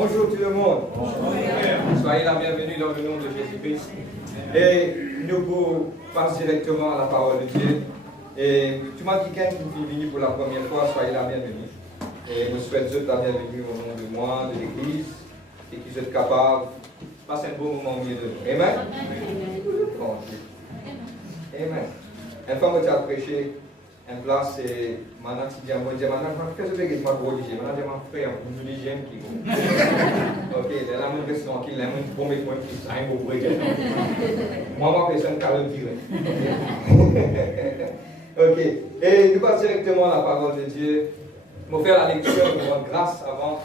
Bonjour tout le monde. Soyez la bienvenue dans le nom de Jésus-Christ. Et nous pouvons passer directement à la parole de Dieu. Et tout le monde qui est venu pour la première fois, soyez la bienvenue. Et nous souhaitons la bienvenue au nom de moi, de l'Église, et qui vous êtes capables de passer un bon moment au milieu de nous. Amen. Bon, Amen. Une fois que tu as prêché, en place, et maintenant tu dis à moi, maintenant, qu'est-ce que tu veux que je m'agrandisse? Maintenant, je m'en fais un peu de l'hygiène qui vaut. Ok, là, mon reste tranquille, là, mon bon mec, moi, qui s'aime au break. Moi, ma personne, car le dire. Ok, et nous passons directement à la parole de Dieu. Je vais faire la lecture, nous rendre grâce avant,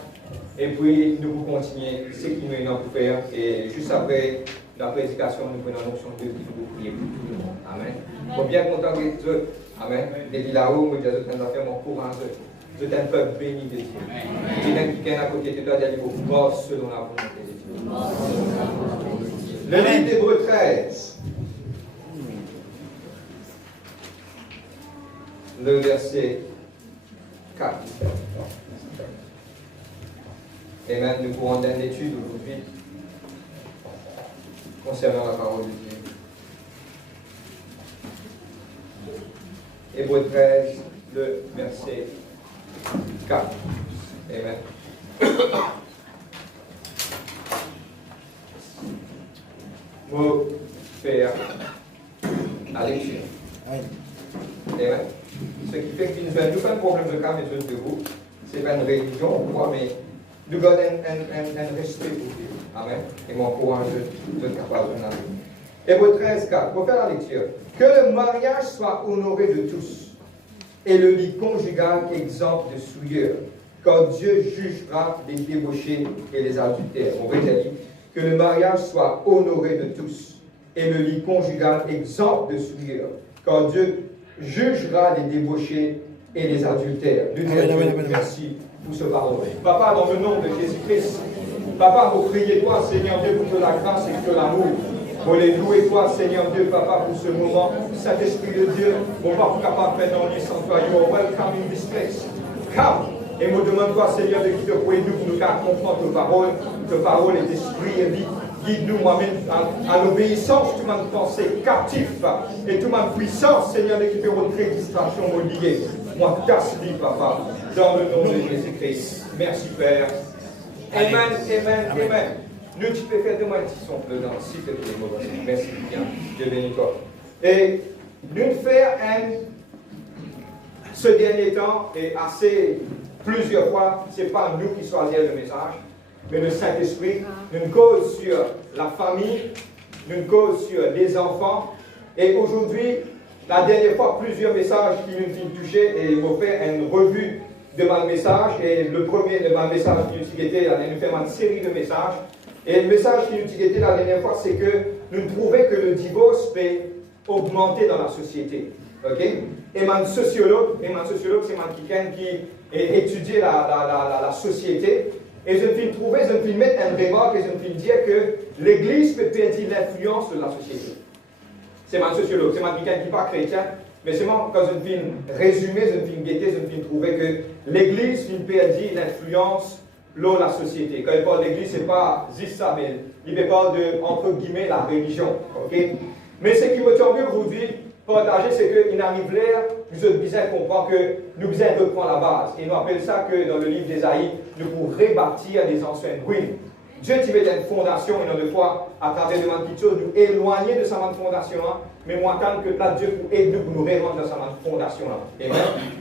et puis nous allons continuer ce qui nous est pour faire. Et juste après la prédication, nous prenons l'option de Dieu qui nous prier pour tout le monde. Amen. Je suis bien content que Dieu. Amen. Depuis là-haut, je vais faire mon courage. Je suis un peuple béni de Dieu. Il y a qui est à côté de toi, il faut force selon la volonté de Dieu. Le livre d'Hébreux 13. Le verset 4. Amen. Nous pourrons faire une étude aujourd'hui concernant la parole de Dieu. Hébreux 13, le verset 4. Amen. Pour faire la lecture. Amen. Ce qui fait que nous avons un problème de cas, mais de vous, c'est pas une religion, mais nous gardons un respect pour Dieu. Amen. Et mon courage de capable de la vie. Hébreux 13, 4. Pour faire la lecture. Que le mariage soit honoré de tous, et le lit conjugal exempt de souillure, car Dieu jugera les débauchés et les adultères. On va dire que le mariage soit honoré de tous, et le lit conjugal exempt de souillure, car Dieu jugera les débauchés et les adultères. Nous disons merci pour ce parole. Papa, dans le nom de Jésus-Christ, Papa, vous priez toi, Seigneur Dieu, pour que la grâce et que l'amour. Pour les louer toi, Seigneur Dieu, Papa, pour ce moment. Saint-Esprit de Dieu, on va capable de faire dans les sanctuaires. You are welcome in this place. Come. Et me demande toi, Seigneur, de guider pour nous, pour nous comprendre tes paroles et d'esprit et vie. Guide-nous, moi-même, à l'obéissance, tout ma pensée captif et toute ma puissance, Seigneur, de quitter votre régistration, mon lié. Moi, casse-lui, Papa, dans le nom de Jésus-Christ. Merci, Père. Amen, amen, amen. Nous, tu peux faire de moi un petit son dedans, s'il te plaît, merci bien, Dieu bénis toi. Et nous faire ce dernier temps, et assez plusieurs fois, ce n'est pas nous qui choisissons le message, mais le Saint-Esprit, nous cause sur la famille, nous cause sur les enfants, et aujourd'hui, la dernière fois, plusieurs messages qui nous ont touchés, et ils vont faire une revue de mon message, et le premier de mon message qui nous était, nous faire une série de messages. Et le message qui nous était la dernière fois, c'est que nous trouvons que le divorce peut augmenter dans la société. Okay? Et mon sociologue, c'est quelqu'un qui étudie la société. Et je me trouver, je me mettre un remarque et je me dire que l'Église peut perdre l'influence de la société. C'est mon sociologue, c'est quelqu'un qui n'est pas chrétien. Mais seulement quand je me résumer, je me guetter, je me trouver que l'Église peut perdre l'influence de la société. Quand il parle d'église, ce n'est pas juste ça, mais il parle de, entre guillemets, la religion. Okay? Mais ce qui me tient aujourd'hui, partager, c'est qu'il arrive là, nous avons besoin de comprendre que nous devons reprendre la base. Et nous appelons ça que dans le livre d'Ésaïe, nous pouvons rebâtir des anciennes ruines. Dieu tu veux une fondation, et une fois, à travers de petites choses, nous éloigner de sa fondation, mais moi, tant que là, Dieu pour aider nous, pour nous rendre dans sa fondation. Amen.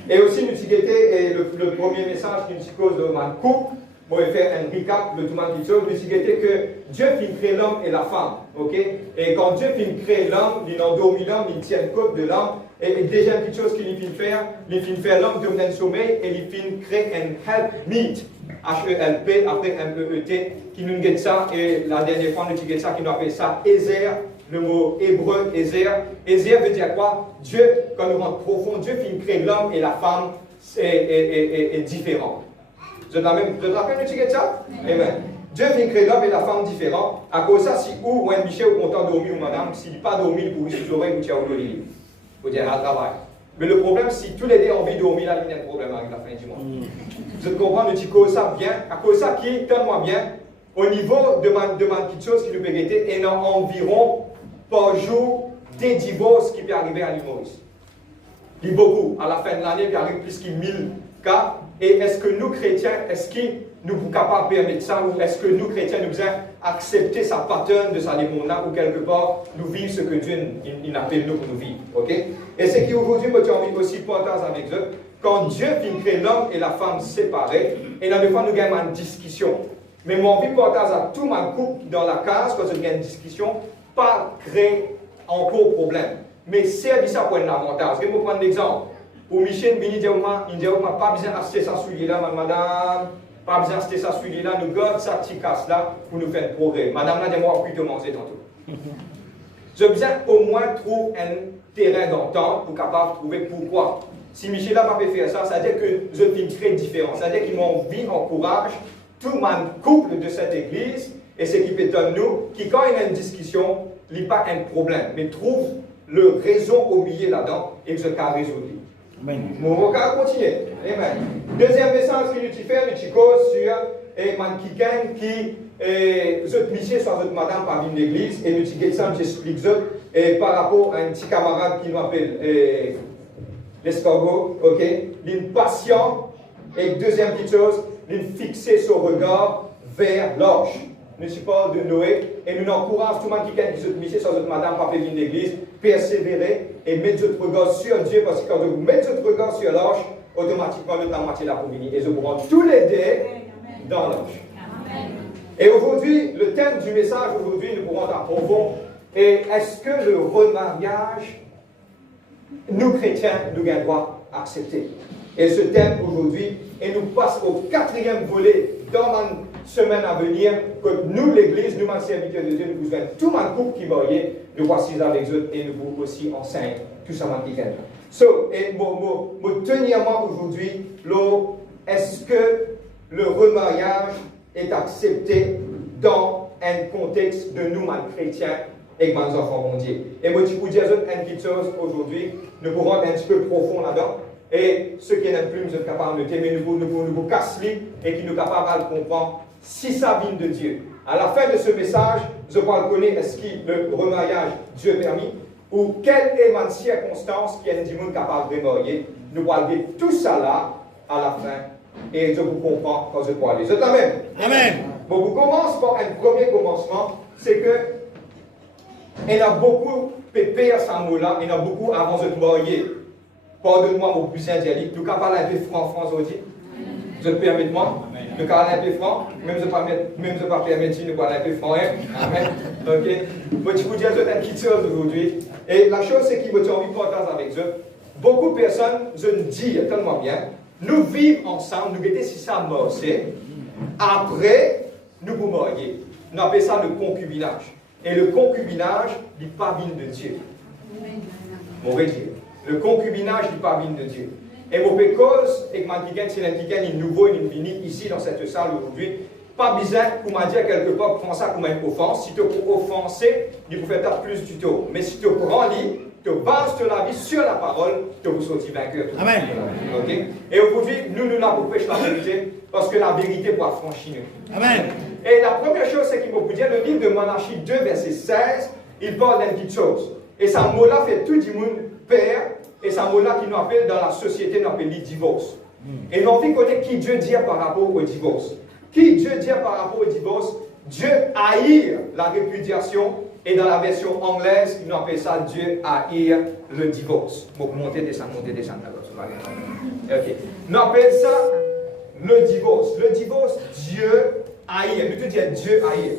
Et aussi, nous avons le premier message qui nous cause de ma coupe. Pour faire un recap de tout le monde qui nous dit que Dieu finit créer l'homme et la femme. Okay? Et quand Dieu finit créer l'homme, il endormit l'homme, il tient compte de l'homme. Et déjà, une petite chose qu'il finit faire l'homme de un sommeil et il finit créer un helpmeet. H-E-L-P, après M-E-E-T, qui nous dit ça. Et la dernière fois, nous dit ça, qui nous appelle ça Ézer, le mot hébreu, Ézer. Ézer veut dire quoi? Dieu, quand nous rentrons profond, Dieu finit créer l'homme et la femme est différent. Je te rappelle le ça? Amen. Dieu vient créer l'homme et la femme différents. À cause de ça, si ou un Michel ou content dormir ou madame, s'il n'a pas dormi pour ses oreilles ou tiens au lit. Vous dire à travail. Mais le problème, si tous les deux ont envie de dormir, là, il y a un problème avec la fin du mois. Vous comprenez, nous disons ça bien, à cause ça qui, tellement bien, au niveau de ma petite chose qui nous peut guetter, il y a environ par jour des divorces qui peuvent arriver à l'humoriste. Il y a beaucoup. À la fin de l'année, il arrive plus que 1000 cas. Et est-ce que nous, chrétiens, est-ce que nous sommes capables de permettre ça, ou est-ce que nous, chrétiens, nous devons accepter sa pattern de sa démon-là, ou quelque part, nous vivre ce que Dieu il appelle nous pour nous vivre. Okay? Et ce qui aujourd'hui, moi, j'ai envie aussi de partager avec eux, quand Dieu vient créer l'homme et la femme séparés, et là, des fois, nous gagnons une discussion. Mais moi, envie de partager à tout ma couple dans la case, quand je gagne une discussion, pas créer encore problème. Mais c'est ça pour un avantage. Je vais vous prendre l'exemple. Pour Michel, il dit, pas besoin d'acheter ça celui-là, madame. Pas besoin d'acheter ça celui-là. Nous gardons ça petit casse-là pour nous faire progrès. Madame, là, dis-moi, puis te manger tantôt. J'ai besoin au moins trouver un terrain d'entente pour capable de trouver pourquoi. Si Michel n'a pas pu faire ça, ça veut dire que je suis très différent. Ça veut dire qu'ils m'ont envie, encourage tout le couple de cette église et ce qui peut donner nous, qui quand il y a une discussion, il n'y a pas un problème, mais trouve le raison au milieu là-dedans et que je peux résoudre. Amen. On va continuer. Amen. Deuxième message que nous faisons, nous cause sur quelqu'un qui est monsieur sur votre madame par une église et nous disons j'explique ça par rapport à un petit camarade qui nous appelle l'escargot, ok? Une patient et deuxième petite chose, une fixer son regard vers l'arche. Nous parlons de Noé et nous encourageons tout le monde qui est monsieur sur votre madame par une église, persévérer et mettre votre regard sur Dieu parce que quand vous mettez votre regard sur l'arche, automatiquement la moitié de la communauté et je vous rends tous les deux dans l'arche. Et aujourd'hui, le thème du message aujourd'hui, nous pourrons approfondir et est-ce que le remariage, nous chrétiens, nous avons le droit d'accepter? Et ce thème aujourd'hui, et nous passe au 4e volet dans la semaine à venir, que nous, l'Église, nous, serviteurs de Dieu, nous vous tout le couple qui marié, nous voici avec eux et nous vous aussi enseignent tout ça qui est. So, et mon dernièrement aujourd'hui, est-ce que le remariage est accepté dans un contexte de nous, chrétiens, et mes enfants mondiaux? Et moi, je vous dis une petite chose aujourd'hui, nous pourrons être un petit peu profond là-dedans. Et ceux qui n'aiment plus, nous sommes capables de noter, mais nous cassons et qui nous sommes capables de comprendre si ça vient de Dieu. À la fin de ce message, je vais connaître est-ce que le remariage Dieu permis ou quelle est ma circonstance qui est du monde capable de remarier. Nous allons dire tout ça là à la fin et je vous comprends quand je parle. Je t'amène. Amen. Bon, vous commencez par un premier commencement, c'est que il y a beaucoup pépé à ce mot-là, il y en a beaucoup avant de marier. Pardonne-moi mon plus dialecte. Nous avons parlé un peu franc aujourd'hui. Je te permets moi. Nous avons un peu franc. Même je ne pas permettre si nous parlons un peu franc. Amen. Ok. Bon, je vous dis une petite chose aujourd'hui. Et la chose, c'est qu'il me tient envie de partager avec eux. Beaucoup de personnes, je le dis tellement bien, nous vivons ensemble, nous guettons si ça marche. Après, nous vous marier. Nous appelons ça le concubinage. Et le concubinage n'est pas bien de Dieu. Mauvais Dieu. Le concubinage n'est pas bien de Dieu. Et mon cause, et que c'est un nouveau, il vient ici dans cette salle aujourd'hui, pas besoin pour m'en dire quelque part, prends ça comme une offense. Si tu peux offenser, il faut faire plus du tout. Mais si tu prends l'île, tu bases la vie sur la parole, tu vous sortir vainqueur. Amen. Okay? Et aujourd'hui, nous n'avons pas prêché la vérité, parce que la vérité pour affranchir nous. Amen. Et la première chose, c'est qu'il faut vous dire, le livre de Malachie 2, verset 16, il parle d'une petite chose. Et ce mot-là fait tout du monde père, et ce mot-là qui nous appelle dans la société, nous appelle le divorce. Et nous avons connaître qui Dieu dit par rapport au divorce. Qui Dieu dit par rapport au divorce? Dieu haïr la répudiation, et dans la version anglaise, nous appelle ça Dieu haïr le divorce. Donc, monter, descendre, ok. Nous appelle ça le divorce. Le divorce, Dieu haïr. Nous disons Dieu haïr.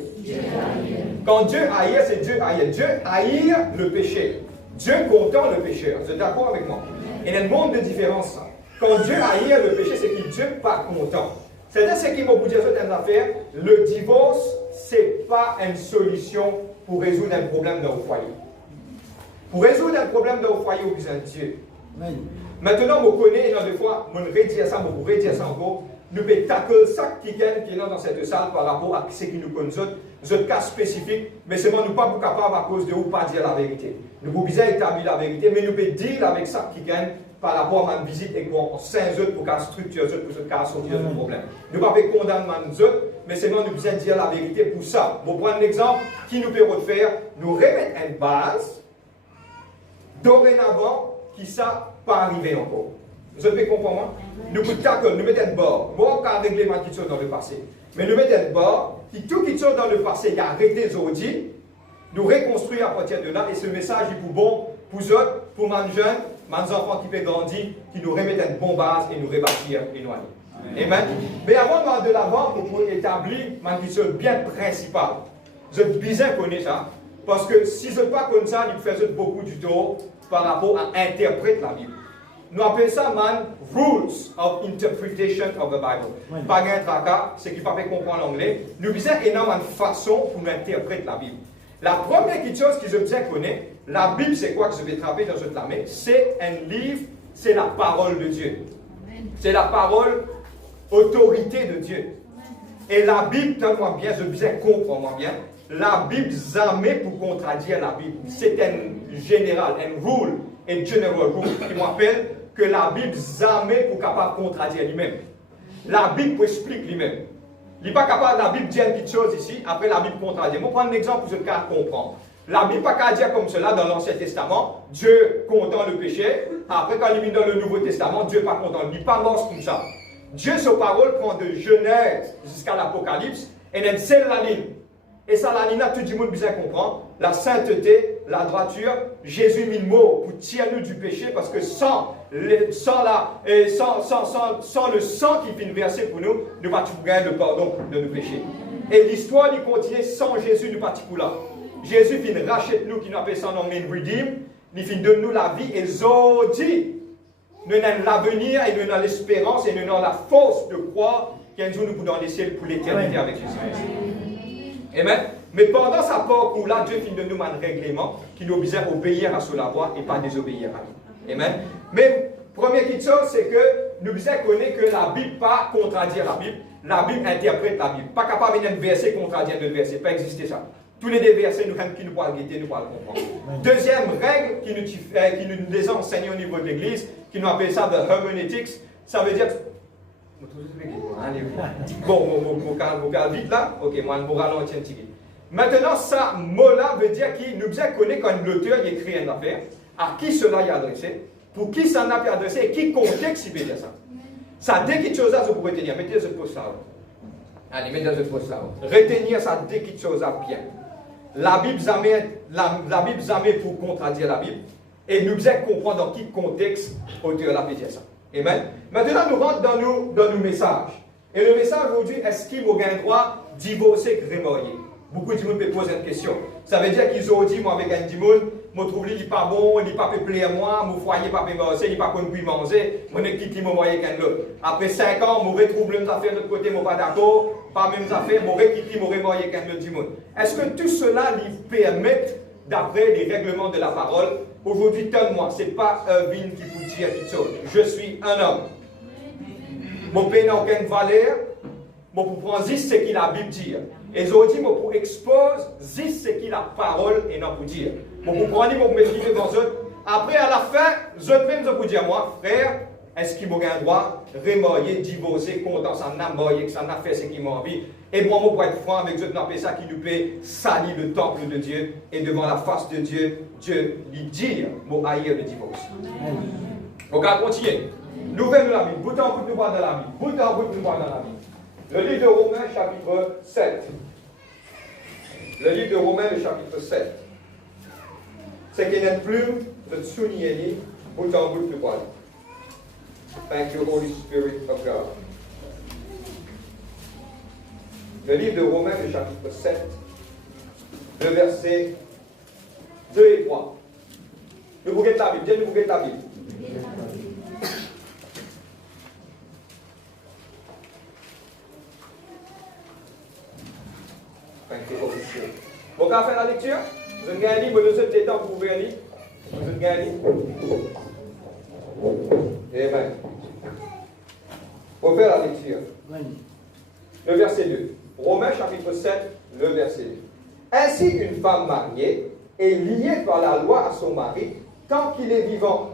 Quand Dieu haïr, c'est Dieu haïr. Dieu haïr le péché. Dieu content le pécheur. Vous êtes d'accord avec moi? Il y a un monde de différence. Quand Dieu haïr le péché, c'est que Dieu n'est pas content. C'est-à-dire, ce qui va vous dire cette affaire, le divorce, ce n'est pas une solution pour résoudre un problème dans le foyer. Pour résoudre un problème dans le foyer, vous besoin de Dieu. Maintenant, vous connaissez, des fois, vous redire ça, vous redire ça encore. Nous pouvons tackler ça qui est dans cette salle par rapport à ce qui nous connaît, ce cas spécifique, mais seulement nous ne sommes pas capables à cause de vous pas dire la vérité. Nous pouvons bien établir la vérité, mais nous pouvons dire avec ça qui gagne par rapport à ma visite et qu'on s'inquiète pour qu'à structure pour ce cas sortir du problème. Nous ne pouvons pas condamner les autres, mais seulement nous besoin dire la vérité pour ça. Pour prendre un exemple, qui nous peut faire, nous remettre une base, dorénavant, qui ça pas arrivé encore. Vous avez compris moi? Nous nous mettons un bord. Bon, qu'à régler ma question dans le passé. Mais nous mettons un bord, qui tout qui sont dans le passé, il y a arrêté aujourd'hui, nous reconstruire à partir de là, et ce message est pour bon, pour eux, pour les jeunes, les enfants qui peuvent grandir, qui nous remettent une bonne base et nous rebâtir et nous aller. Amen. Mais avant de l'avant, pour établir ma question bien principale. Je bien connais ça, parce que si je ne pas comme ça, il fait beaucoup du tort par rapport à interpréter la Bible. Nous appelons ça, rules of interpretation of the Bible. Pas un tracas, c'est qu'il ne faut pas comprendre l'anglais. Nous avons énormément de façons pour interpréter la Bible. La première chose que je bien connais, la Bible, c'est quoi que je vais trapper dans cette main? C'est un livre, c'est la parole de Dieu. C'est la parole, autorité de Dieu. Et la Bible, tellement bien, je bien comprends bien, la Bible jamais pour contredire la Bible. C'est un général, un rule, un general rule qui m'appelle que la Bible jamais pour capable de contredire lui-même. La Bible explique lui-même. Il n'est pas capable, la Bible dit une petite chose ici, après la Bible contredit. Je vais prendre un exemple pour que je comprendre. La Bible n'est pas qu'à dire comme cela dans l'Ancien Testament, Dieu content le péché, après quand il vient dans le Nouveau Testament, Dieu n'est pas content. Il n'est pas mort comme ça. Dieu, sa parole, prend de Genèse jusqu'à l'Apocalypse, et elle scelle la ligne. Et ça, la ligne, tout le monde bien comprendre. La sainteté, la droiture, Jésus mit le mot pour tirer nous du péché, parce que sans le sang qui vient verser pour nous, nous ne pouvons pas gagner le pardon de nos péchés. Et l'histoire, il continue sans Jésus du particulier. Jésus vient racheter nous, qui nous appelle ça en anglais redeem, il vient donner nous la vie, et Zodi, nous avons l'avenir, et nous avons l'espérance, et nous avons la force de croire qu'un jour nous pouvons dans les ciels pour l'éternité avec Jésus. Amen. Mais pendant sa parcours-là, Dieu finit de nous un règlement qui nous oblige à obéir à sa voix et pas désobéir à lui. Amen. Mais première chose, c'est que nous devons connaître que la Bible pas contredire la Bible. La Bible interprète la Bible. Pas capable de verset contredire le verset. Pas exister ça. Tous les deux versets qui nous pourront guetter, nous pourrons comprendre. Deuxième règle qui nous enseigne au niveau de l'Église, qui nous appelle ça the hermeneutics, ça veut dire. Bon, mon cas vite là, ok, moi, je vais ralentir un petit peu. Maintenant, ça, mot-là veut dire qu'il nous bien connaît quand l'auteur écrit une affaire, à qui cela est adressé, pour qui ça n'a pas adressé et qui contexte il veut dire ça. Ça, dès qu'il y a chose là, vous pouvez retenir. Mettez ce poste là. Allez, mettez ce poste là. Retenir ça dès qu'il y a chose là bien. La Bible jamais pour contredire la Bible. Et nous bien comprendre dans quel contexte l'auteur là veut dire ça. Amen. Maintenant, nous rentrons dans nos messages. Et le message aujourd'hui, est-ce qu'il m'a un droit de divorcer et remarier? Beaucoup de gens peuvent poser une question. Ça veut dire qu'ils ont dit, moi avec un dimon, je trouve qu'il n'est pas bon, il n'est pas peuplé à moi, mon foyer n'est pas peuplé, il n'est pas connu pour manger, mon équipe qui m'a envoyé qu'un autre. Après 5 ans, je retrouve les mêmes affaires de l'autre côté, je ne suis pas d'accord, pas les mêmes affaires, mon équipe qui m'a envoyé qu'un autre dimon. Est-ce que tout cela lui permet, d'après les règlements de la parole, aujourd'hui, donne-moi, ce n'est pas un vin qui vous dit quelque chose. Je suis un homme. Mon pays n'a aucune valeur, je pour prendre juste ce que la Bible dit. Et aujourd'hui, je pour exposer juste ce que la parole est non pour dire. Je pour prendre, je pour mettre devant eux. Après, à la fin, je même pour dire, moi, frère, est-ce qu'il m'a un droit de remarier, divorcer, content, ça n'a marié, que ça n'a fait ce qu'il m'a envie. Et moi, pour être franc avec eux, on ça qui nous peut salir le temple de Dieu. Et devant la face de Dieu, Dieu lui dit, mon haïr le divorce. On va continuer. Nous venons la Bible. Bout en bout, nous voir dans la Bible. Bout en bout, nous voir dans la Bible. Le livre de Romains, chapitre 7. Le livre de Romains, le chapitre 7. C'est qu'il n'y a plus de Tsunieli, bout en bout, nous voir. Thank you, Holy Spirit of God. Le livre de Romains, le chapitre 7, le verset 2 et 3. Nous vous guettons la Bible. Viens, nous vous guettons la Bible. Vous pouvez faire la lecture? Vous avez gagné, vous avez des temps pour ouvrir le livre. Vous avez gagné. Amen. Pour faire la lecture. Le verset 2. Romains chapitre 7, le verset 2. Ainsi, une femme mariée est liée par la loi à son mari tant qu'il est vivant.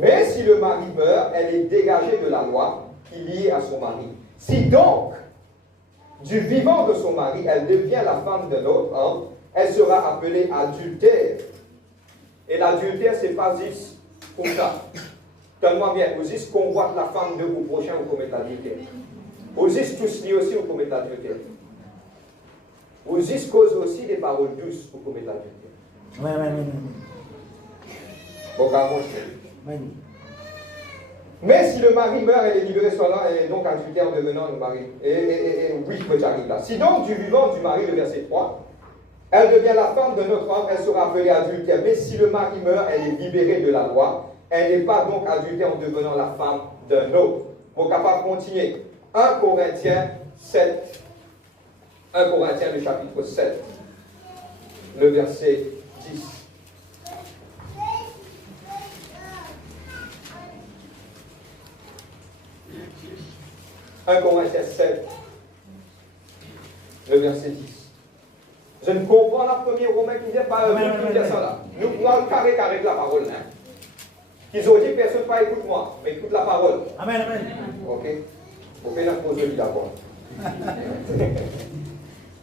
Mais si le mari meurt, elle est dégagée de la loi qui est liée à son mari. Si donc, du vivant de son mari, elle devient la femme d'un autre homme, elle sera appelée adultère. Et l'adultère, c'est pas juste comme ça. Donne-moi bien, vous juste convoite la femme de vos prochains ou commettre l'adultère. Vous juste tous liés aussi ou commettre l'adultère. Vous juste cause aussi des paroles douces ou commettre l'adultère. Bon, mais si le mari meurt, elle est libérée soit elle est donc adultère en devenant le mari. Oui, que j'arrive là. Si donc du vivant du mari, le verset 3, elle devient la femme de notre homme, elle sera appelée adultère. Mais si le mari meurt, elle est libérée de la loi. Elle n'est pas donc adultère en devenant la femme d'un autre. Vous êtes capable de continuer. 1 Corinthiens 7. 1 Corinthiens, le chapitre 7. Le verset 10. 1 Corinthiens 7, le verset 10. Je ne comprends la première Romain qui dit pas qui dit ça là. Nous pouvons carré avec la parole. Hein. Qu'ils ont dit personne pas écoute moi, mais écoute la parole. Amen, amen. Ok. Vous faites la pause d'abord.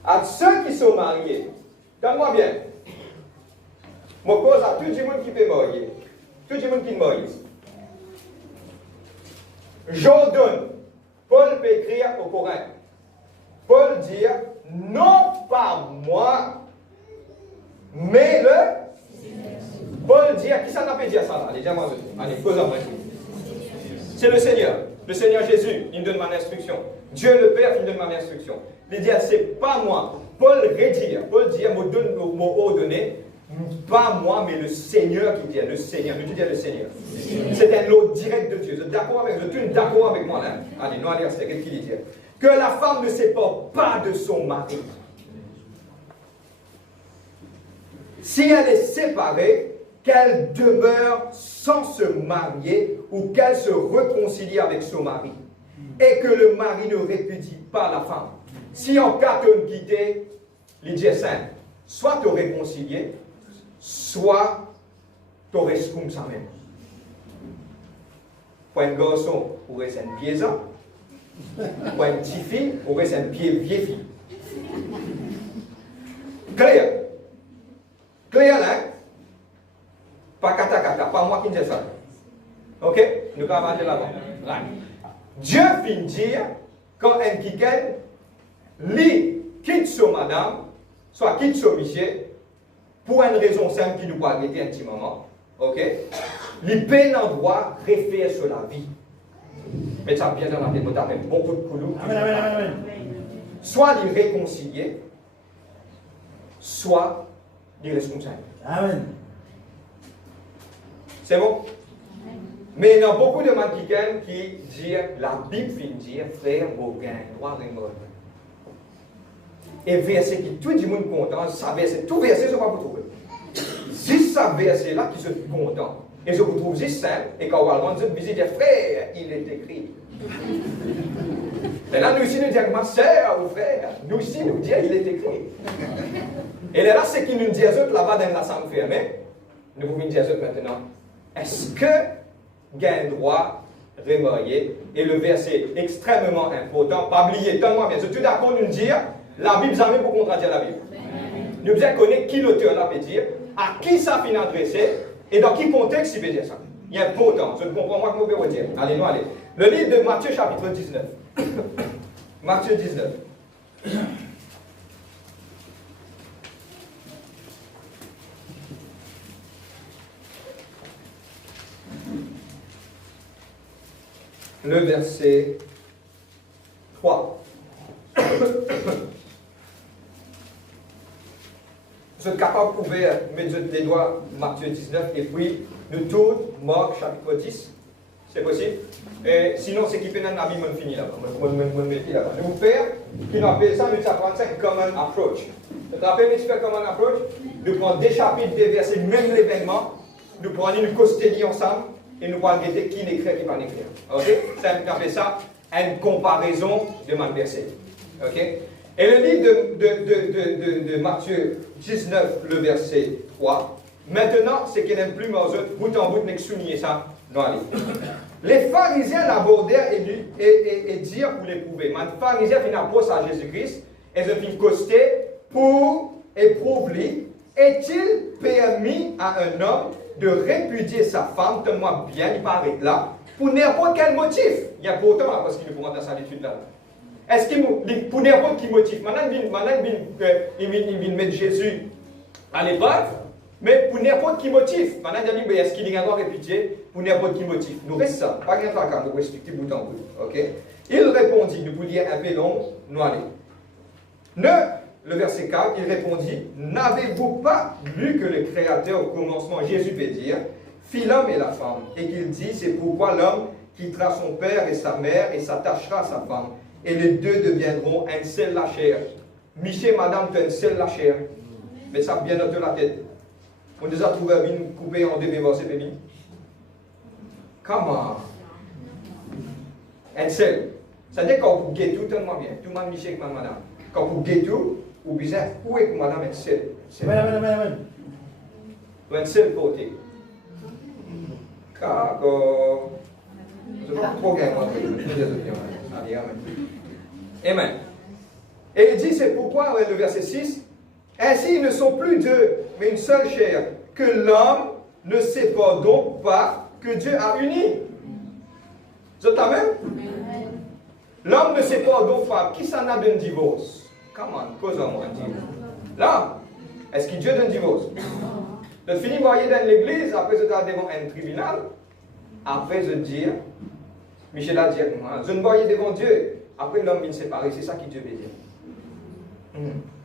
À ceux qui sont mariés, donne-moi bien. Mon cause à tout le monde qui peut marier. Tout le monde qui est marié. J'ordonne. Paul peut écrire au Corinth. Paul dit, non pas moi, mais le... Paul dit, qui ça n'a pas dit ça là? Allez, dis-moi. Allez, posons-moi. C'est le Seigneur. Le Seigneur Jésus, il me donne mon instruction. Dieu le Père, il me donne mon instruction. Il dit, c'est pas moi. Paul redit, Paul dit, m'a ordonné, pas moi, mais le Seigneur qui dit, le Seigneur. Nous dit le Seigneur. C'est un ordre direct de Dieu. Vous êtes d'accord avec, vous êtes d'accord avec moi là? Allez, nous allons c'est qui dit. Que la femme ne sépare pas de son mari. Si elle est séparée, qu'elle demeure sans se marier ou qu'elle se réconcilie avec son mari. Et que le mari ne répudie pas la femme. Si en cas de quitter, il dit simple, soit te réconcilier, soit tu restes comme ça même. Pour un garçon, pour rester un pied ça. Pour une petite fille, pour rester un pied vieille fille. Clair? Clair là? Pas kata kata, pas moi qui dis ça. Ok? Nous allons aller là-bas. Dieu finit dire, quand un quelqu'un lui quitte son madame, soit quitte son monsieur, pour une raison simple qui nous va arrêter un petit moment, ok? Les peines en droit réfèrent sur la vie. Mais ça bien dans la tête, tu as même beaucoup de coulous. Soit les réconcilier, soit les responsables. Amen. C'est bon? Mais il y a beaucoup de gens qui disent, la Bible finit dire, frère, vos gains, droit et mort. Et verset qui tout le monde content, ça verset, tout verset, je ne vais pas vous trouver. Juste ça verset là qui se content. Et je vous trouve juste simple, et quand on va rendre visite, frère, il est écrit. Et là, nous ici, nous disons, ma soeur ou frère, nous ici, nous disons, il est écrit. Et là, c'est qui nous dit là-bas dans la chambre fermée, nous vous dire maintenant, est-ce que gain droit remarié? Et le verset extrêmement important, pas oublier, donne-moi bien, je suis d'accord de nous dire, la Bible jamais pour contradire la Bible. Nous devons connaître qui l'auteur là peut dire, à qui ça finit adressé, et dans quel contexte il veut dire ça. Il y a important, je ne comprends pas comment vous pouvez dire. Allez, nous allez. Le livre de Matthieu chapitre 19. Matthieu 19. Le verset 3. Vous êtes capable de trouver, mettre des doigts Matthieu 19 et puis nous tourne Marc chapitre 10. C'est possible? Et sinon, c'est qui peut dans la Bible, on finit là-bas. Nous faire, qui nous appelle ça, nous appelons ça common approach. Vous vous rappelez l'expert common approach? Nous prenons des chapitres, des versets, même l'événement, nous prenons une costélie ensemble et nous prenons qui l'écrit et qui pas l'écrire. Ok? Ça, nous appelle ça une comparaison de mon verset. Ok? Et le livre de Matthieu 19, le verset 3, Maintenant, c'est qu'elle n'aime plus manger, bout en bout, n'est souligner ça. Non, allez. Les pharisiens l'abordèrent et dirent pour l'éprouver. Les pharisiens finissent approcher à Jésus-Christ, et ils finissent coster pour éprouver. Est-il permis à un homme de répudier sa femme, tellement bien, il paraît là, pour n'importe quel motif? Il y a pourtant, parce qu'il nous faut rentrer dans l'étude là. Est-ce qu'il pour n'importe quel motif? Maintenant, il vient mettre Jésus à l'épreuve, mais pour n'importe quel motif. Maintenant, il dit, est-ce qu'il y a encore répudié pour n'importe quel motif? Nous restons ça, pas grand temps, nous expliquer bout en bout. Ok? Il répondit, nous vous lire un peu long, nous allons. Le verset 4, il répondit, n'avez-vous pas lu que le Créateur au commencement, Jésus veut dire, fit l'homme et la femme, et qu'il dit, c'est pourquoi l'homme quittera son père et sa mère et s'attachera à sa femme, et les deux deviendront un seul la chair. Michel, madame, tu es un seul la chair. Mais ça bien dans la tête. On nous a trouvé une coupée en deux divorcés, baby. Comment? Un seul. C'est-à-dire quand vous guettez tout, tellement bien. Tout le monde, Michel, madame. Quand vous guettez tout, ou bizarre, où est que madame est seule? Un seul côté. Car, je ne vais pas trop gagner. Amen. Et il dit, c'est pourquoi, le verset 6, ainsi ils ne sont plus deux, mais une seule chair, que l'homme ne sépare donc pas que Dieu a uni. Vous êtes même? L'homme ne sépare donc pas. Qui s'en a d'un divorce? Comment? Cause en moi, l'homme. Est-ce qu'il Dieu donne divorce? De finir voyer dans l'église, après je dois devant un tribunal, après je dis, Michel a dit, je ne voyais devant Dieu, après l'homme vient séparer, c'est ça qui Dieu veut dire.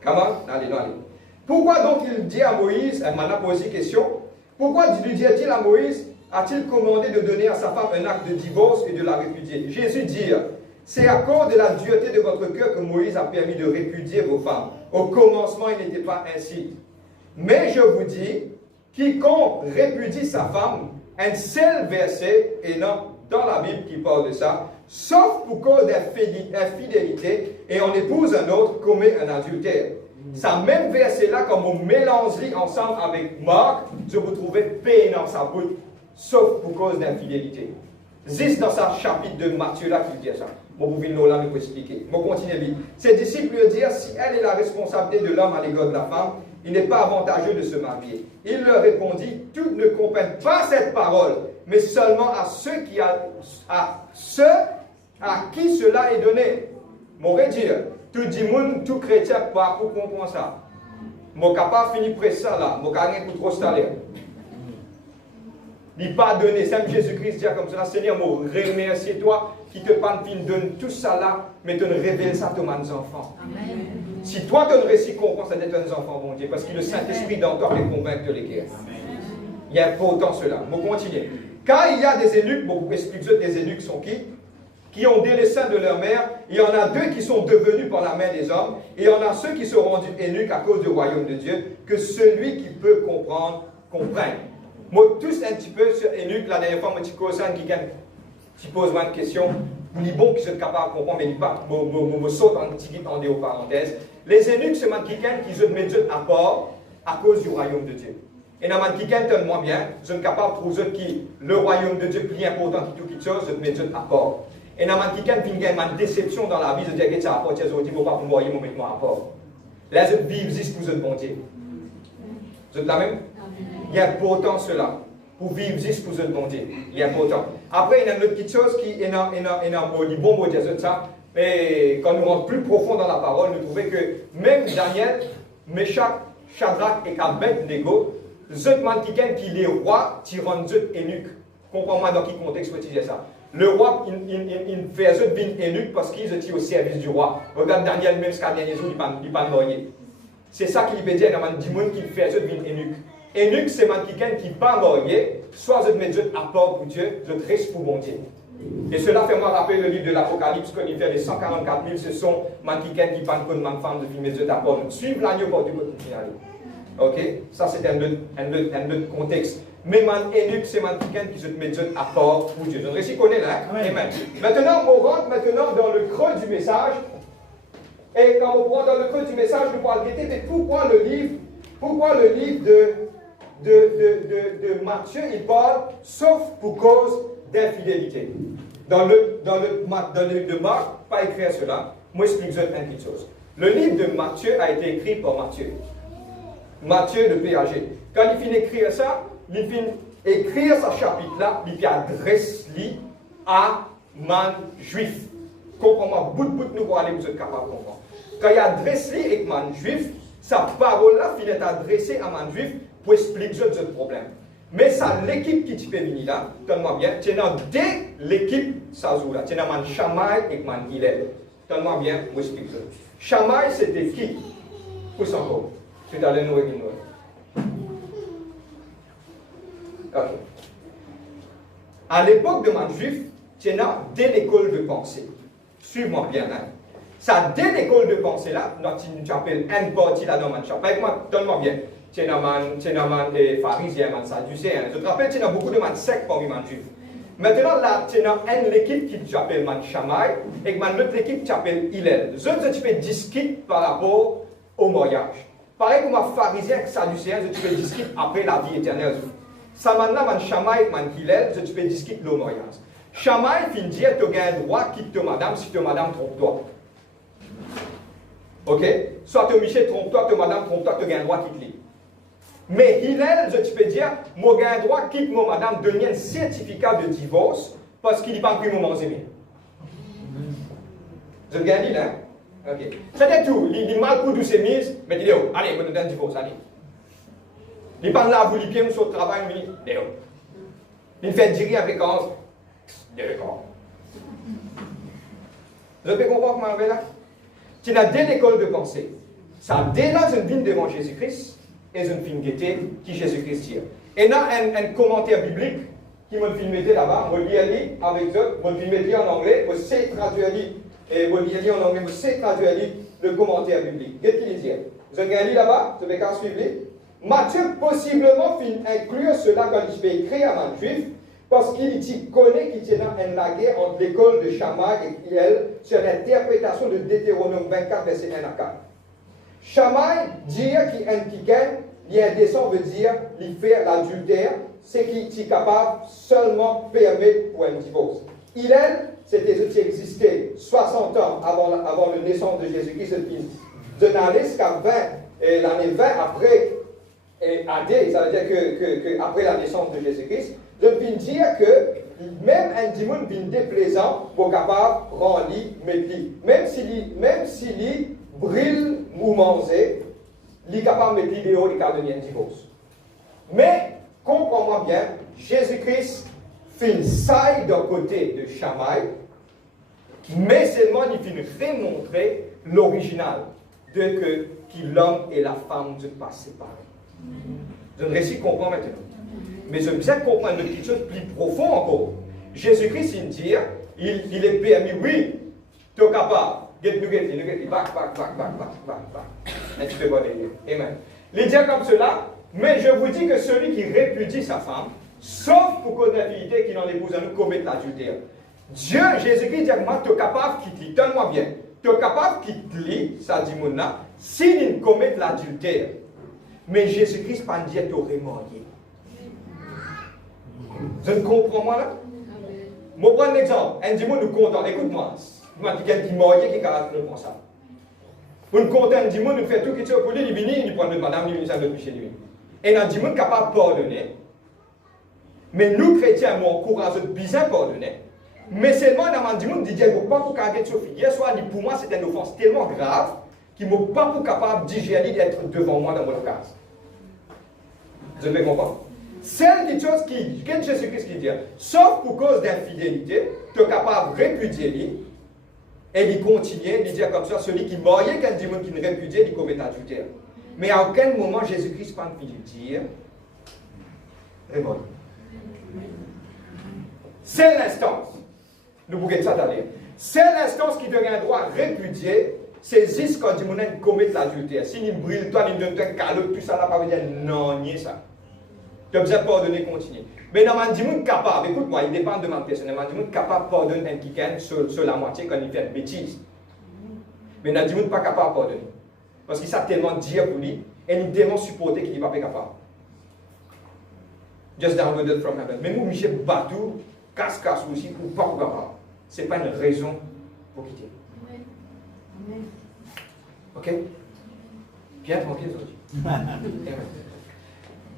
Comment? Allez. Pourquoi donc il dit à Moïse, elle m'a posé une question, pourquoi lui dit-il à Moïse, a-t-il commandé de donner à sa femme un acte de divorce et de la répudier? Jésus dit, c'est à cause de la dureté de votre cœur que Moïse a permis de répudier vos femmes. Au commencement, il n'était pas ainsi. Mais je vous dis, quiconque répudie sa femme, un seul verset, et non dans la Bible qui parle de ça, sauf pour cause d'infidélité, et on épouse un autre, commet un adultère. Ça même verset-là, quand vous mélangez ensemble avec Marc, je vous trouvais paix dans sa bouche, sauf pour cause d'infidélité. C'est dans sa chapitre de Matthieu là qu'il dit ça. Bon, vous venez là, nous expliquer. Bon, continuez. Ses disciples lui dirent, si elle est la responsabilité de l'homme à l'égard de la femme, il n'est pas avantageux de se marier. Il leur répondit, tous ne comprennent pas cette parole, mais seulement à ceux à qui cela est donné. M'aurait dit, tout le monde, tout chrétien, pas pour comprendre ça. Mon capable finit près ça là, mon carré pour trop salaire. Il n'est pas donné. Saint Jésus-Christ dit comme ça, Seigneur, moi, remercie toi qui te donne tout ça là, mais te révèle ça à tes enfants. Amen. Si toi, tu ne réussis comprendre, ça d'être un enfant, bon Dieu, parce que le Saint-Esprit dans toi les convainc de l'équerre. Il y a pourtant cela. On continue. Quand il y a des eunuques, bon, vous expliquez des eunuques sont qui ont délaissé de leur mère, il y en a deux qui sont devenus par la main des hommes, et il y en a ceux qui sont rendus eunuques à cause du royaume de Dieu, que celui qui peut comprendre, comprenne. Moi, tous un petit peu sur eunuques, la dernière fois, moi, je pose une question, vous dites bon, qui sont capables de comprendre, mais il pas, je saute en petit en des parenthèses. Les eunuques, c'est quelqu'un qui se met à part à cause du royaume de Dieu. Et dans le quelqu'un tellement bien, je suis capable de trouver qui le royaume de Dieu est plus important que toute chose, je mets à part. Et dans le quelqu'un qui a une déception dans la vie, je dis que ça apporte, je dis, il ne faut pas pour moi, je mets à part. Là, je vis juste pour bon Dieu. Vous êtes là même? Il y a important cela. Pour vivre juste pour bon Dieu. Il y a important. Après, il y a une autre petite chose qui est dans le bon mot de ça. Mais quand nous rentrons plus profond dans la parole, nous trouvons que même Daniel, Meshach, Shadrach et Abednego, quelqu'un qui est roi, tyran eunuque. Comprends-moi dans quel contexte je disais ça. Le roi, il fait eux venir eunuque parce qu'ils étaient au service du roi. Regarde Daniel, même jusqu'à dernier jour, il n'est pas marié. C'est ça qu'il veut dire dans le monde qui fait eux venir eunuque. Eunuque, c'est quelqu'un qui n'est pas marié, soit je mets Dieu à part pour Dieu, je reste pour mon Dieu. Et cela fait moi rappeler le livre de l'Apocalypse, quand il fait les 144 000, ce sont quelqu'un qui parle comme ma femme de filmer Dieu à part. Suivre l'agneau pour du côté final. Ok? Ça, c'est un autre contexte. Mais eunuque, c'est quelqu'un qui se met Dieu à part pour Dieu. Donc, ici, connaît là. Amen. Maintenant, on rentre dans le creux du message. Et quand on rentre dans le creux du message, nous pourrons guetter, mais pourquoi le livre de Matthieu, il parle sauf pour cause d'infidélité. Dans le livre de Marc, pas écrit cela. Moi, je explique une petite chose. Le livre de Matthieu a été écrit par Matthieu. Matthieu de PAG. Quand il finit d'écrire ça, il finit d'écrire ce chapitre-là, il adresse-le à man juif. Comprends-moi, bout de bout, nous allons aller vous êtes capable de comprendre. Quand il adresse-le avec man juif, sa parole-là finit adressée à man juif pour expliquer ce problème. Mais ça, l'équipe qui peut venir là, donne-moi bien, tu es dans dès l'équipe, ça joue là, tu es dans man Shammai et man Hillel. Donne-moi bien, je explique ça. Shammai, c'était qui? Pousse encore. Tu es allé nous et nous. Ok. À l'époque de man juif, tu es dans dès l'école de pensée. Suis-moi bien, hein. Ça, dès l'école de pensée là, tu appelles une partie là dans man Shammai. Donne-moi bien. Tu es dans des pharisiens, des sadducéens. Je te rappelle, tu as beaucoup de man sectes parmi man juifs. Maintenant, là, tu as une équipe qui s'appelle man Shammai et l'autre équipe qui s'appelle Hillel. Les autres, tu peux discuter par rapport au mariage. Pareil comme un pharisien et sadducéen, tu peux discuter après la vie éternelle. Ça, maintenant, man Shammai et man Hillel, tu peux discuter le mariage. Shammai finit dire que tu as un droit de quitter madame si tu madame trompe-toi. Ok? Soit tu Michel trompe-toi, tu madame trompe-toi, tu as un droit de quitter. Mais Hillel, je peux dire, moi j'ai un droit quitte mon madame donner un certificat de divorce parce qu'il n'est pas pris mon manger. Je viens dire, hein? Ok. C'était tout. Il dit mal pour tous ses mises, mais il dit, oh, allez, je donne un divorce, allez. Il parle là, vous les pieds, sur le travail, il dit, oh. Il fait dire avec fréquence, d'accord. Je peux comprendre comment on va là? Tu as dès l'école de pensée. Ça, dès là, je viens devant Jésus-Christ. Et une film guetter qui Jésus-Christ dit. Et là, un commentaire biblique qui m'a filmé là-bas, je vais lire avec eux, je vais filmer en anglais, je sais traduire et je vais lire en anglais, je sais traduire le commentaire biblique. Qu'est-ce qu'il dit? Vous avez lu là-bas, vous avez qu'à suivre. Matthieu possiblement inclure cela quand il fait écrire à un juif, parce qu'il connaît qu'il y a une guerre entre l'école de Shammai et Hillel sur l'interprétation de Deutéronome 24, verset 1 à 4. Shammai, dire qu'il y a un descend veut dire qu'il fait l'adultère, c'est qu'il est capable seulement permettre pour un divorce. Hillel, c'était ce qui existait 60 ans avant la naissance de Jésus-Christ, de l'année 20 après AD, ça veut dire que après la naissance de Jésus-Christ, je viens dire que même un démon vient déplaisant pour capable de rendre mettre même s'il brille ou manger, il est capable de mettre l'idéal et de donner un divorce. Mais, comprends-moi bien, Jésus-Christ fait ça d'un côté de Shammai, mais seulement il fait montrer l'original de que l'homme et la femme ne sont pas séparés. Je ne réussis à comprendre maintenant. Mais je veux comprendre une petite chose plus profonde encore. Jésus-Christ, il dit, il est permis, oui, tu es capable. Get, back. Et tu fais bon délire. Amen. Il dit comme cela, mais je vous dis que celui qui répudie sa femme, sauf pour cause d'infidélité qui n'en épouse à nous, commettre l'adultère. Dieu, Jésus-Christ dit à moi, tu es capable de quitter, donne-moi bien, tu es capable de quitter, ça dit mon là, s'il commet l'adultère. Mais Jésus-Christ pas dit tu aurais marié. Je ne comprends moi là? Je vais prendre un exemple. Un dit nous content, écoute-moi. Moi, quelqu'un qui est marié, qui est caractère comme ça. Nous comptons un démon, nous faisons tout ce qui est pour lui, il vient, il prend notre madame, il vient notre chez lui. Et un démon capable de pardonner. Mais nous, chrétiens, nous encourageons bien pardonner. Mais seulement dans un démon, il dit, il ne faut pas pour carrer sur figure, soit pour moi, c'est une offense tellement grave qu'il ne faut pas pour capable de digérer d'être devant moi dans mon case. Je vais comprendre. C'est une chose qui, qu'est-ce que Jésus-Christ qui dit, sauf pour cause d'infidélité, tu es capable de répudier lui. Et il continue, il dit comme ça, celui qui marié qu'un démon qui ne répudie, il commet adultère. Mais à aucun moment Jésus-Christ n'a pas pu dire, réponds. C'est l'instance, nous pouvons ça d'aller. C'est l'instance qui donne un droit répudier, c'est juste quand démon commet l'adultère. S'il brûle toi, il donne un calotte, tout ça, là, pas veut dire non, ni ça. Tu as besoin de pardonner, continuer. Mais dans un démon capable, écoute-moi, il dépend de ma personne, dans un démon capable de pardonner un quelqu'un sur la moitié quand il fait une bêtise. Mais dans un démon pas capable de pardonner. Parce qu'il sait tellement dire pour lui, et il tellement supporter qu'il n'est pas capable. just downloaded from heaven. Mais vous, Michel Batou, casse-casse aussi, ou pas ou pas. Ce n'est pas une raison pour quitter. Amen. Ok? Bien tranquille aujourd'hui.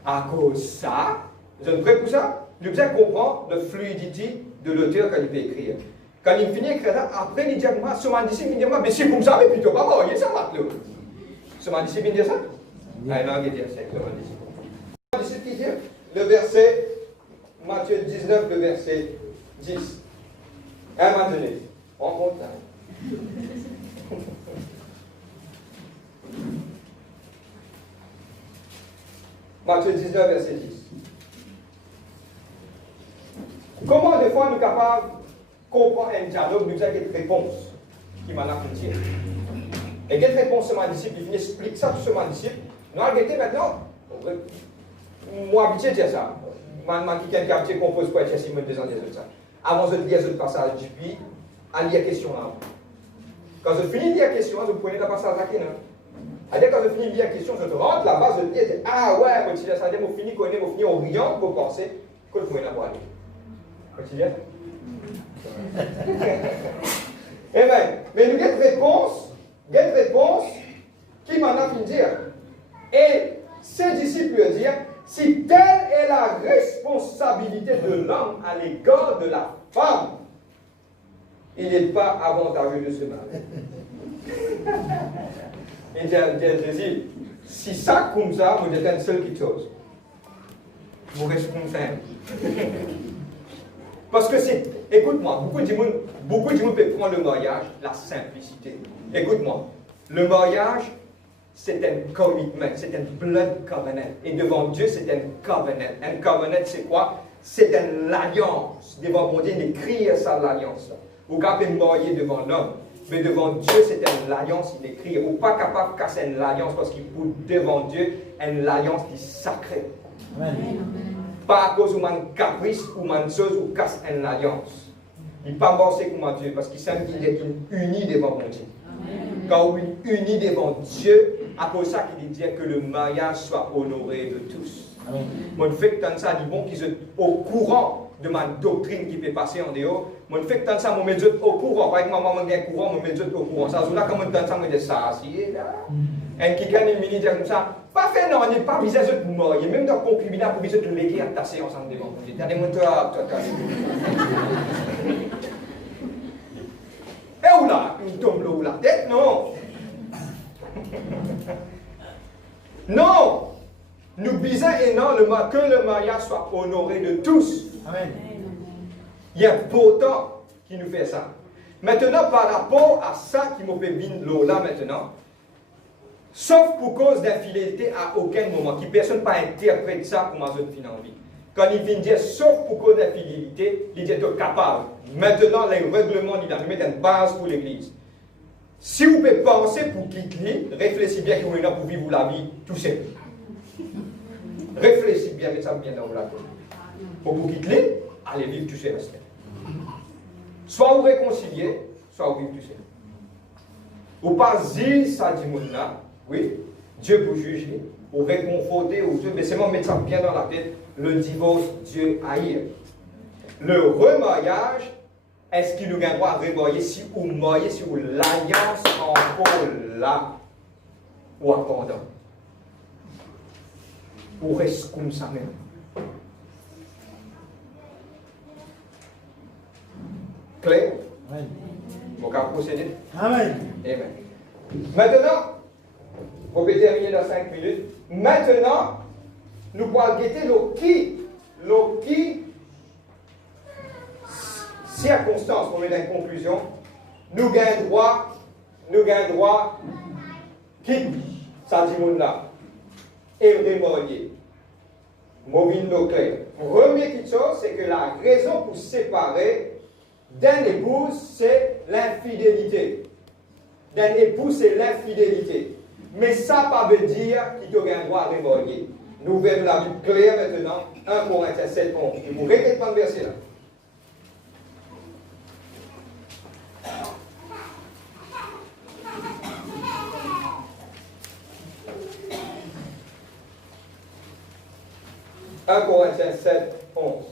À cause de ça, vous êtes prêts pour ça? Vous devez comprendre la fluidité de l'auteur quand il peut écrire. Quand il finit d'écrire, après il dit à moi, ce disciple, il dit à moi, mais c'est comme ça, mais plutôt pas moi, il ça maintenant. Ce disciple, il dit ça? Ah, non, il dit ça, ce disciple. Ce disciple qui dit, le verset, Matthieu 19, le verset 10. À un moment donné, on compte là. Matthieu 19, verset 10. Comment des fois nous sommes capables de comprendre un dialogue, nous avons des réponses qui m'en a fait dire. Et quelle réponse ce disciple, il explique ça tout ce disciple. Nous avons arrêté maintenant. Moi, habitué de dire ça. Moi, quelqu'un qui compose quoi, c'est Simon des années de ça. Avant de lire ce passage, puis, à lire la question là. Quand je finis de lire la question, je prenais la passage là. C'est-à-dire, quand je finis de lire la question, je te rentre là-bas, je te dis, ah ouais, moi, ça veut dire, je finis, connaître, je finis en riant pour penser que je pourrais l'avoir. Continue. Amen. Mais nous avons une réponse qui m'en a fait dire. Et ces disciples lui dirent, si telle est la responsabilité de l'homme à l'égard de la femme, il n'est pas avantageux de se marier. Il dit à Jésus, si ça comme ça, vous êtes un seul qui chose. Vous restez comme ça. Parce que c'est, écoute-moi, beaucoup de monde peuvent prendre le mariage, la simplicité. Écoute-moi, le mariage, c'est un commitment, c'est un blood covenant. Et devant Dieu, c'est un covenant. Un covenant, c'est quoi? C'est une alliance. Devant mon Dieu, d'écrire ça, l'alliance. Vous pouvez me marier devant l'homme, mais devant Dieu, c'est une alliance, il écrit. Vous n'êtes pas capable de casser une alliance parce qu'il faut devant Dieu une alliance qui est sacrée. Amen. Pas à cause de mon caprice ou mon chose ou casse une alliance. Il n'est pas mort, c'est comme Dieu, parce qu'il sait qu'il est uni devant mon Dieu. Amen. Quand on est uni devant Dieu, à cause de ça qu'il dit que le mariage soit honoré de tous. Mon fait que ça dit bon qu'ils sont au courant de ma doctrine qui peut passer en dehors. Mon fait que ça me met au courant. Par exemple, maman est au courant, me met au courant. Ça, là, quand on ça, me dit ça, c'est là. Et qui gagne une minute comme ça, pas fait non, on n'est pas besoin de marier. Même dans le concubinat, pour besoin de léguer à tasser ensemble devant. Regardez-moi toi. Et où là? Une tombe là où la tête? Non. Non. Nous bisons et non que le mariage soit honoré de tous. Amen. Il y a pourtant qui nous fait ça. Maintenant, par rapport à ça qui m'a fait venir là maintenant, sauf pour cause d'infidélité à aucun moment, qui personne pas interprète ça comme une fin en vie. Quand il vient dire sauf pour cause d'infidélité, il dit capable. Maintenant, les règlements, il a mis une base pour l'Église. Si vous pouvez penser pour quitter, réfléchissez bien que vous êtes là pour vivre la vie tout seul. Réfléchissez bien, mettez ça bien dans la tête. Pour vous quitter, allez vivre tout seul. Soit vous réconciliez, soit vous vivez tout seul. Vous pas dire ça du monde là, oui, Dieu vous juger, vous réconforter, mais c'est moi mettre ça bien dans la tête, le divorce, Dieu haïr. Le remariage, est-ce qu'il nous a droit à remarier si vous mariez sur l'alliance encore là ou accordant? Ou reste comme ça même? Claire? Amen. Vous pouvez procéder? Amen. Amen. Maintenant, on peut terminer dans 5 minutes. Maintenant, nous pourrons guetter le qui circonstance pour mettre en conclusion. Nous gagnons droit, quitte ça dit monde là, et remarier. Mobile no clair. Première chose, c'est que la raison pour séparer d'un époux, c'est l'infidélité. D'un époux, c'est l'infidélité. Mais ça ne veut dire qu'il y a un droit à remarier. Nous verrons la Bible claire maintenant, 1 Corinthiens 7, 11. Et vous répétez pas le verset là. 1 Corinthiens 7, 11.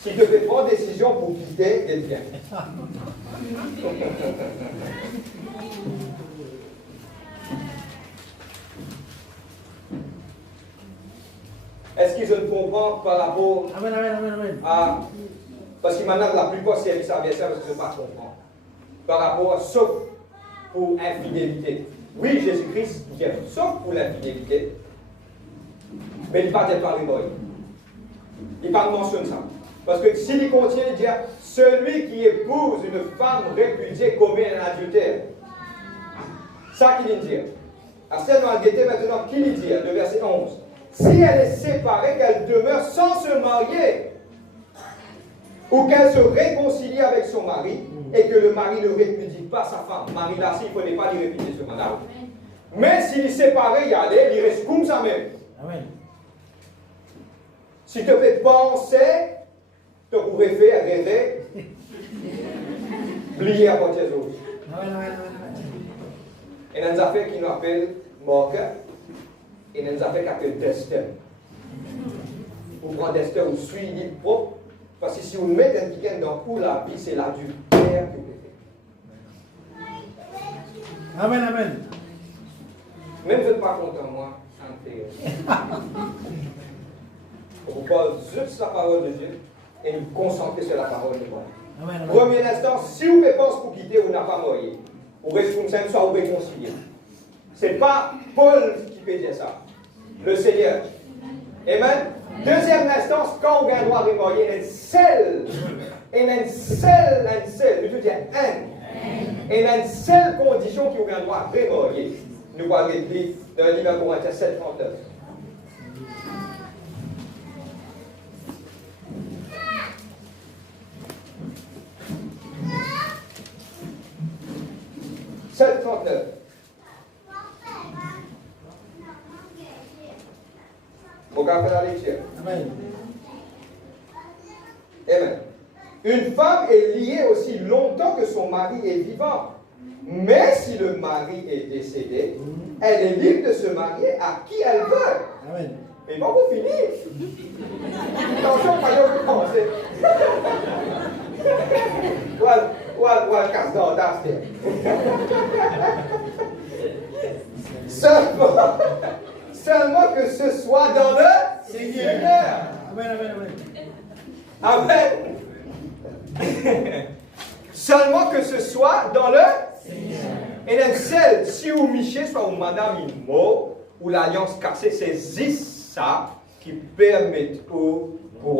Si tu devais prendre décision pour quitter, il bien. Est-ce qu'ils ne comprennent par rapport à... Parce que maintenant, la plupart c'est ça bien ça parce que je ne pas comprendre. Par rapport à sauf pour infidélité. Oui, Jésus-Christ dit sauf pour l'infidélité, mais il ne parle pas de mort. Il parle mentionne ça. Parce que s'il continue de dire celui qui épouse une femme répudiée commet un adultère. Ça qu'il dit. À cette malgré maintenant, qu'il dit, le verset 11. Si elle est séparée, qu'elle demeure sans se marier, ou qu'elle se réconcilie avec son mari, et que le mari ne répudie pas sa femme. Mari là, s'il ne connaît pas, il répudie ce madame. Mais s'il est séparé, il y a il reste comme ça même. Amen. Si tu fais penser, tu pourrais faire rêver, oublier à partir de l'autre. Et il y a des affaires qui nous appellent morgue, et il y a des affaires qui appellent destin. Vous prenez destin ou suivi propre, parce que si vous mettez un week-end dans tout la vie, c'est l'adultère que vous faites. Amen, amen. Même je ne suis pas content, moi, on parle juste la parole de Dieu et nous concentrer sur la parole de Dieu. Premier instant, si vous pensez pour quitter, vous n'avez pas mourir. Vous restez soit vous réconcilier. Ce n'est pas Paul qui peut dire ça. Le Seigneur. Amen. Deuxième instance, quand vous avez le droit de mourir, il y a une seule, je veux dire un. Et il y a une seule condition qui vous a le droit de mourir. Nous allons lire dans le livre de Corinthiens 7, 39. On va faire la lecture. Amen. Amen. Une femme est liée aussi longtemps que son mari est vivant. Mais si le mari est décédé, elle est libre de se marier à qui elle veut. Amen. Mais bon, vous finir. Attention, pas de commencer. Voilà, casse d'audace. Seulement que ce soit dans le Seigneur. Amen, amen, amen. Amen. Seulement que ce soit dans le Seigneur. Et même celle, si vous michez, soit vous madame une mort, ou l'alliance cassée, c'est juste ça qui permet pour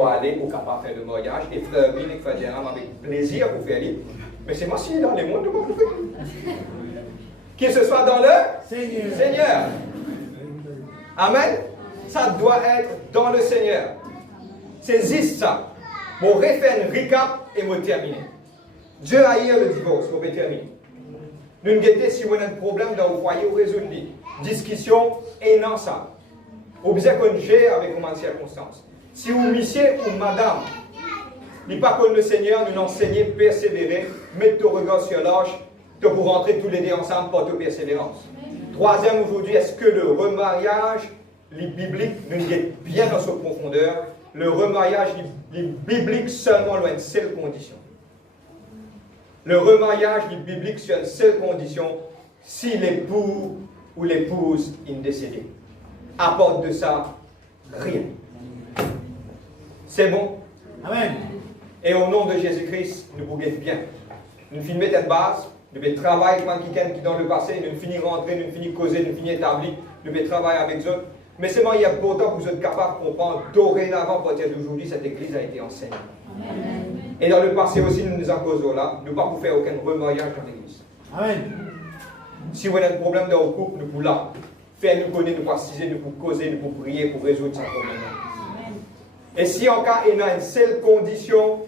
aller, pour capable faire le mariage, et frère Bill et frère Jérôme avec plaisir pour faire lui. Mais c'est moi si dans le monde, comment vous faites? Que ce soit dans le Seigneur. Amen. Ça doit être dans le Seigneur. C'est juste ça. Bon, refaire un recap et me terminer. Dieu a eu le divorce, on peut terminer. Nous ne guettons si vous avez un problème dans le foyer, vous résolvez. Discussion et non ça. Vous besoin qu'on gère avec une circonstance. Si vous missiez ou madame, n'est pas comme le Seigneur, nous enseignez, persévérer, mettre ton regard sur l'âge, pour rentrer tous les deux ensemble pour toute persévérance. Troisième aujourd'hui, est-ce que le remariage biblique nous guette bien dans sa profondeur? Le remariage biblique seulement à une seule condition. Le remariage biblique sur une seule condition, si l'époux ou l'épouse est décédé. Apporte de ça rien. C'est bon? Amen. Et au nom de Jésus-Christ, nous vous guettons bien. Nous finissons cette base, nous devons travailler avec quelqu'un qui dans le passé, nous finissons rentrer, nous finissons causer, nous finissons établir, nous devons travailler avec eux. Mais seulement il y a pourtant que vous êtes capables de comprendre dorénavant, à partir d'aujourd'hui, cette église a été enseignée. Amen. Et dans le passé aussi, nous nous en causons là, nous ne pouvons pas faire aucun remariage dans l'église. Amen. Si vous avez un problème dans vos couples, nous pouvons là. Faire nous connaître, nous pouvons assister, nous pouvons causer, nous pouvons prier pour résoudre ce problème. Et si en cas, il y a une seule condition,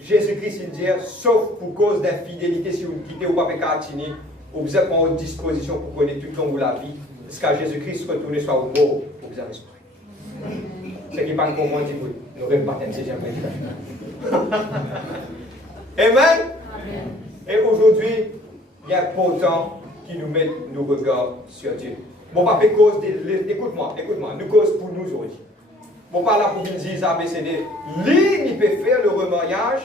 Jésus-Christ il dit, sauf pour cause d'infidélité, si vous quittez ou pas avec Atini, vous êtes en disposition pour connaître tout le long de la vie, jusqu'à Jésus-Christ retourner soit au mort, vous avez esprit. Ce qui n'est pas encore moins dit, nous n'aurons pas un deuxième prédication. Amen. Et aujourd'hui, il y a pourtant qui nous met nos regards sur Dieu. Bon, pas cause écoute-moi, nous cause pour nous aujourd'hui. Bon, pas là pour qu'ils disent ABCD. Lui, il peut faire le remariage,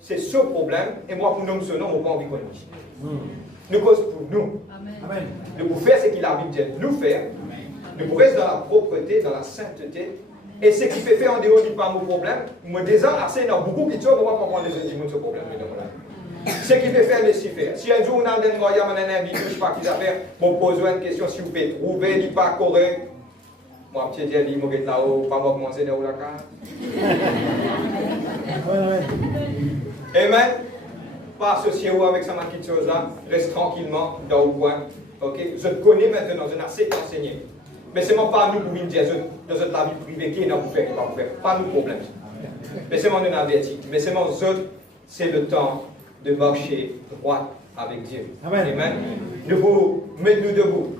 c'est ce problème, et moi, pour nous, ce nom, on n'a pas envie qu'on le dise. Nous cause pour nous. Amen. Nous pouvons faire ce qu'il a Bible dit nous faire. Nous pouvons rester dans la propreté, dans la sainteté. Et ce qui peut faire en dehors du pas mon problème, me disant assez dans beaucoup de choses, on va comprendre les autres ce problème. Ce qui peut faire, laissez faire. Si un jour on a un moyen, on a un invité, je ne sais pas qui ça fait, on pose une question, si vous pouvez trouver, il n'est pas correct. Moi, je dis, je vais là-haut, pas moi commencer dans la carte. Amen. Pas associer avec ça, petite chose là, reste tranquillement dans le coin. Ok? Je te connais maintenant, je n'ai assez enseigné. Mais c'est moi pas nous pour me dire, dans la vie privée, qui est dans vous faire, qui va vous faire. Pas nous problème. Mais c'est moi nous averti. Mais c'est moi c'est le temps de marcher droit avec Dieu. Amen. Amen. Nous vous mettons debout.